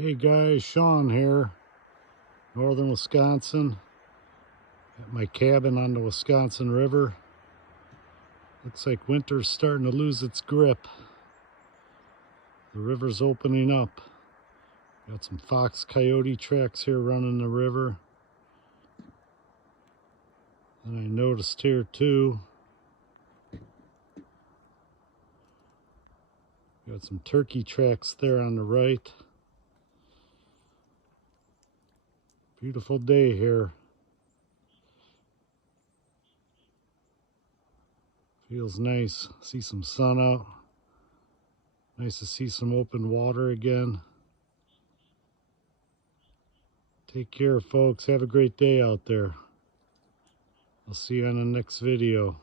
Hey guys, Sean here, northern Wisconsin, at my cabin on the Wisconsin River. Looks like winter's starting to lose its grip. The river's opening up. Got some fox coyote tracks here running the river. And I noticed here too, got some turkey tracks there on the right. Beautiful day here. Feels nice. See some sun out. Nice to see some open water again. Take care, folks. Have a great day out there. I'll see you on the next video.